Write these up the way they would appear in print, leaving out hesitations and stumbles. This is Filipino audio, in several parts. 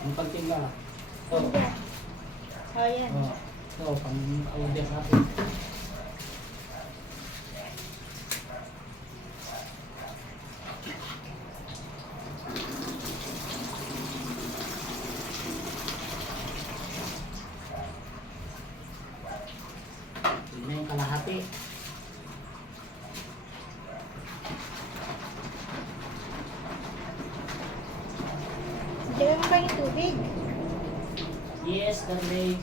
Ang pagtimba. Ito. Oh, yan. Oh, ito, pang-order natin. Yun na yung kalahati. Diyan mo ba yung tubig? Yes, darling.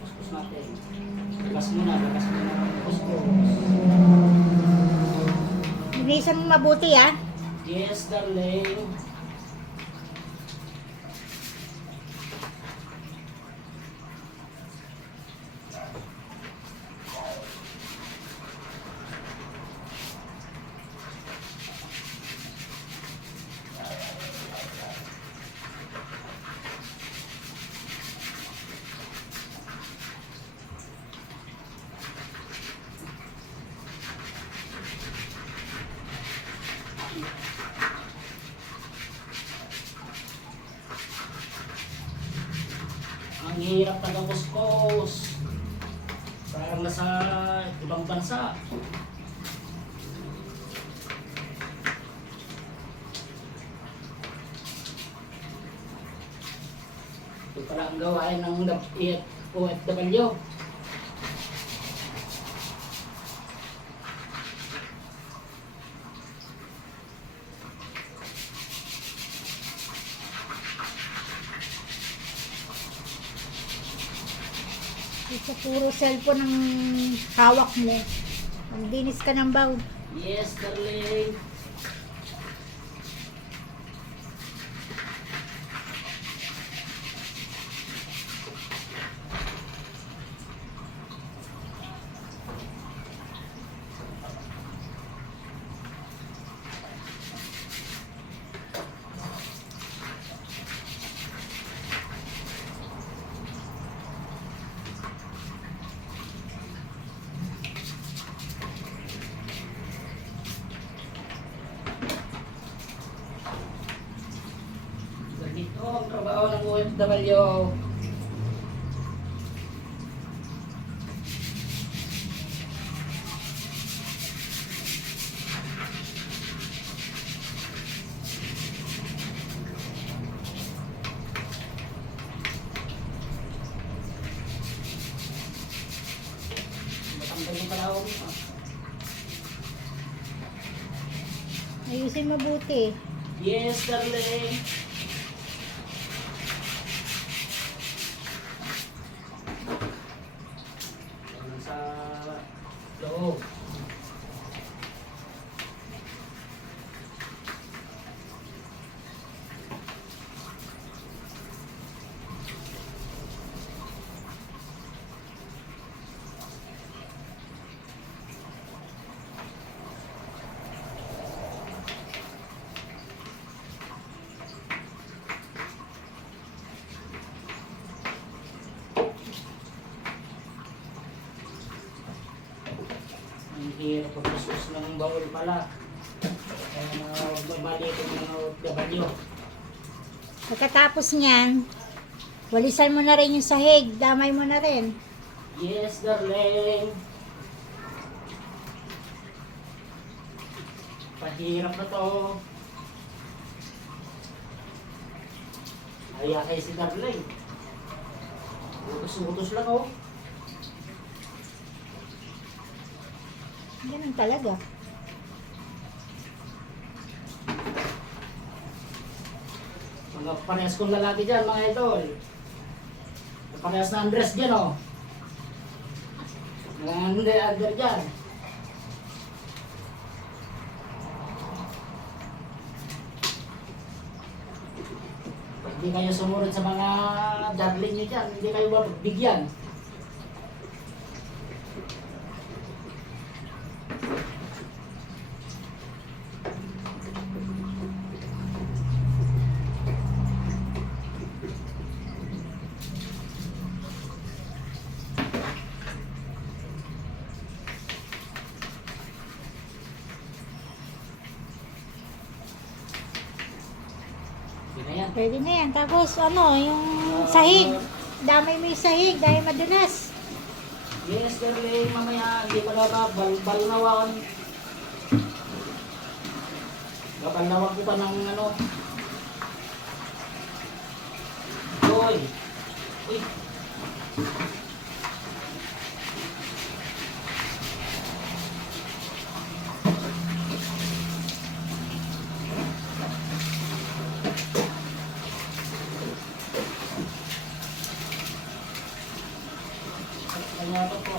Kuskus natin. Bakas muna, bakas muna. Kuskus. Bilisan mo mabuti, ah. Yes, darling. Ang hirap taga-kuskus. Parang nasa ibang bansa. Ito pala ang gawain ng OFW. Sa puro cellphone ang hawak mo. Magdinis ka ng bowl. Yes, darling. Ganito ang trabaho ng OFW. Matanggal yung kalawang mo. Ayusin mabuti. Yes, darling. Yan sa loob. Ang hirap pagkasus ng bawal pala. Kaya magbabali ito ng OFW. Pagkatapos niyan, walisan mo na rin yung sahig. Damay mo na rin. Yes, darling. Pahirap na to. Kaya kay si darling. Utos-utos lang oh. Ganun talaga. Mga parehas kong lalaki dyan, mga idol. Parehas na Andres dyan, oh. Mga hindi, under dyan. Hindi kayo sumunod sa mga darling nyo dyan. Hindi kayo mabigyan. Pwede na yan. Tapos ano, yung sahig. Damay mo yung sahig dahil madulas. Yes, darling, mamaya hindi pa dapat balnawan. Babalnawan ko pa ng ano. Uy. Uy. Kanya ito po.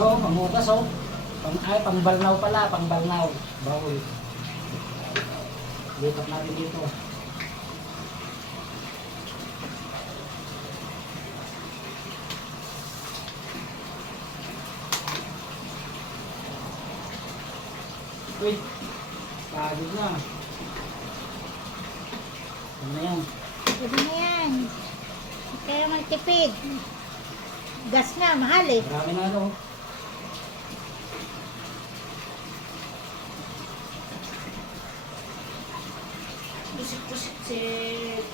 Ito, pangutas oh. Pangbalnaw pala, pangbalnaw. Bawal. Lipat natin dito. Uy, pagod na. Ano na yan? Pwede na yan. Kaya magtipid. Gas na, mahal eh. Marami na ano. Pusit.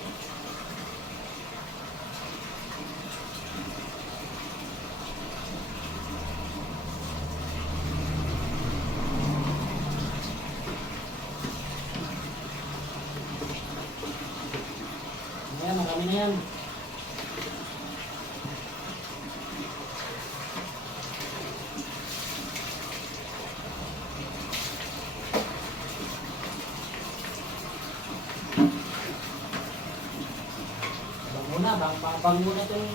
Ayan, marami na yan. Bang muna itong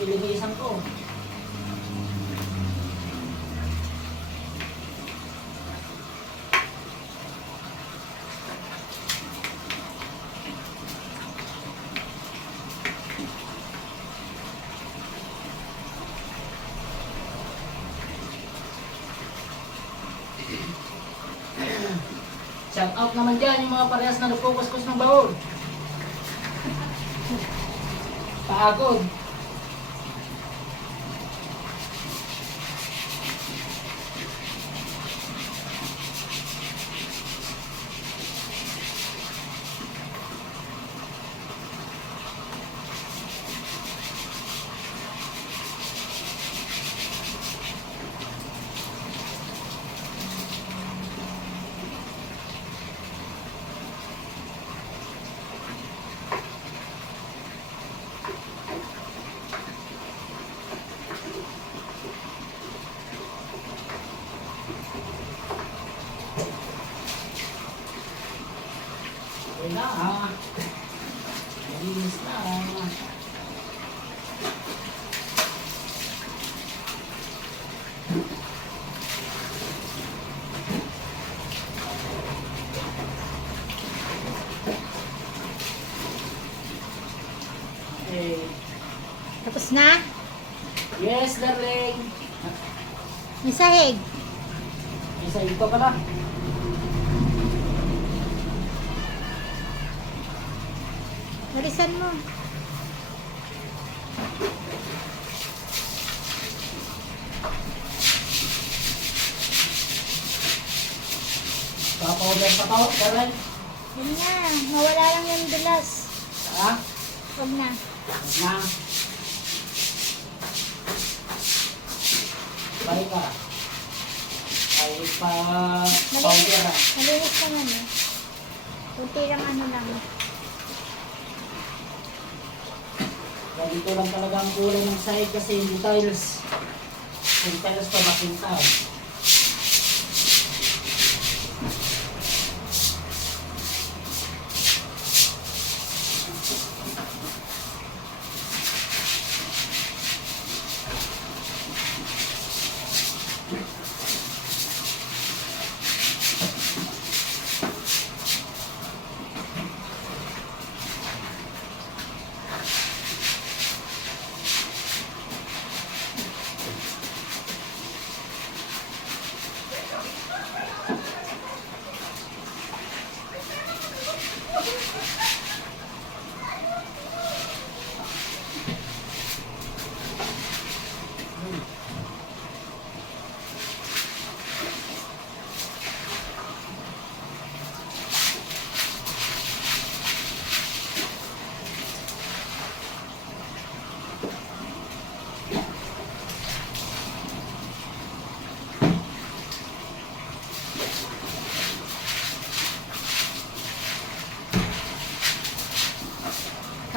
nilinisan ko. Shout out naman dyan yung mga parehas na nagkukuskus ng bawol. Pagod. Okay na ha. Malinis na. Okay. Tapos na? Yes, darling. May sahig. Isa ito pala. Walisan mo. Pa-powder pa to, darling. Yun na. Mawala lang yung dulas. Ha? Huwag na. Na. Balik ka. Ay pa powder ha. Malinis naman eh. Kunti lang ano lang. Ganito lang talaga ang kulay ng sahig kasi hindi tiles. Yung tiles pa makinta.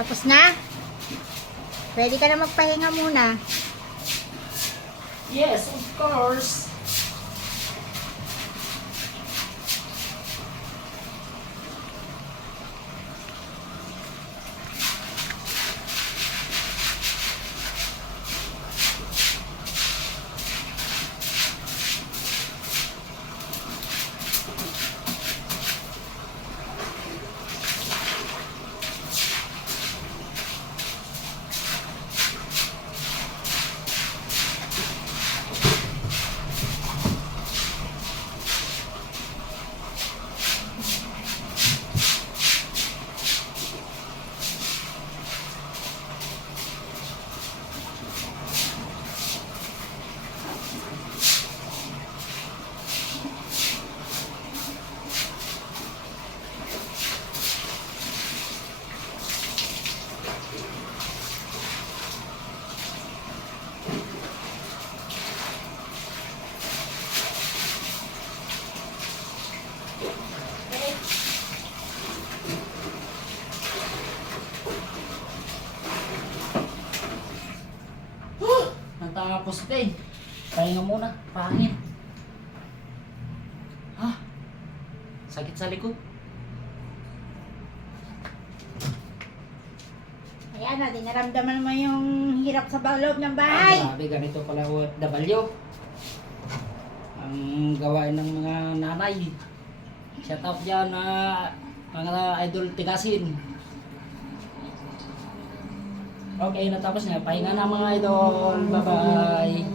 Tapos na? Pwede ka na magpahinga muna. Yes, of course. Natapos din. Pahinga muna. Pangit. Ha? Sakit sa likod. Ayan na, dinaramdaman mo yung hirap sa loob ng bahay. Grabe, ganito pala OFW. Ang gawain ng mga nanay. Shout out dyan na mga idol tigasin. Okay, natapos na. Pahinga na mga idol. Bye-bye.